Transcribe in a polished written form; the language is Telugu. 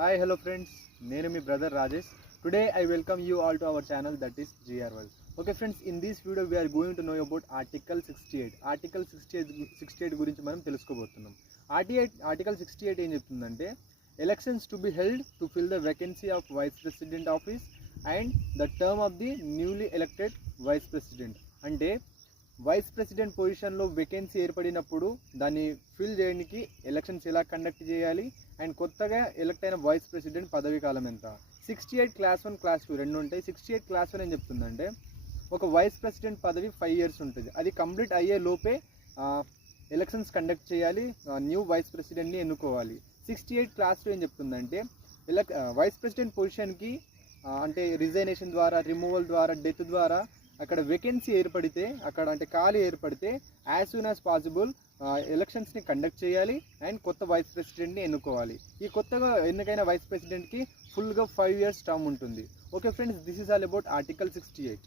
Hi, hello friends. Name is brother Rajesh. Today I welcome you all to our channel, that is GR World. Okay friends, in this video we are going to know about Article 68. Article 68 గురించి మనం తెలుసుకోబోతున్నాం. Article 68 ఏం చెప్తుందంటే elections to be held to fill the vacancy of vice president office and the term of the newly elected vice president. అంటే వైస్ ప్రెసిడెంట్ పొజిషన్లో వేకెన్సీ ఏర్పడినప్పుడు దాన్ని ఫిల్ చేయడానికి ఎలక్షన్స్ ఎలా కండక్ట్ చేయాలి అండ్ కొత్తగా ఎలక్ట్ అయిన వైస్ ప్రెసిడెంట్ పదవీ కాలం ఎంత. 68 క్లాస్ 1 క్లాస్ 2 రెండు ఉంటాయి. 68 క్లాస్ 1 ఏం చెప్తుందంటే ఒక వైస్ ప్రెసిడెంట్ పదవి 5 years ఉంటుంది. అది కంప్లీట్ అయ్యే లోపే ఎలక్షన్స్ కండక్ట్ చేయాలి, న్యూ వైస్ ప్రెసిడెంట్ని ఎన్నుకోవాలి. 68 క్లాస్ 2 ఏం చెప్తుందంటే వైస్ ప్రెసిడెంట్ పొజిషన్కి అంటే రిజైనేషన్ ద్వారా, రిమూవల్ ద్వారా, డెత్ ద్వారా అక్కడ వేకెన్సీ ఏర్పడితే, అక్కడ అంటే ఖాళీ ఏర్పడితే యాజ్ సూన్ యాజ్ పాసిబుల్ ఎలక్షన్స్ని కండక్ట్ చేయాలి అండ్ కొత్త వైస్ ప్రెసిడెంట్ని ఎన్నుకోవాలి. ఈ కొత్తగా ఎన్నికైన వైస్ ప్రెసిడెంట్కి ఫుల్గా 5 years టర్మ్ ఉంటుంది. Okay friends, this is all about article 68.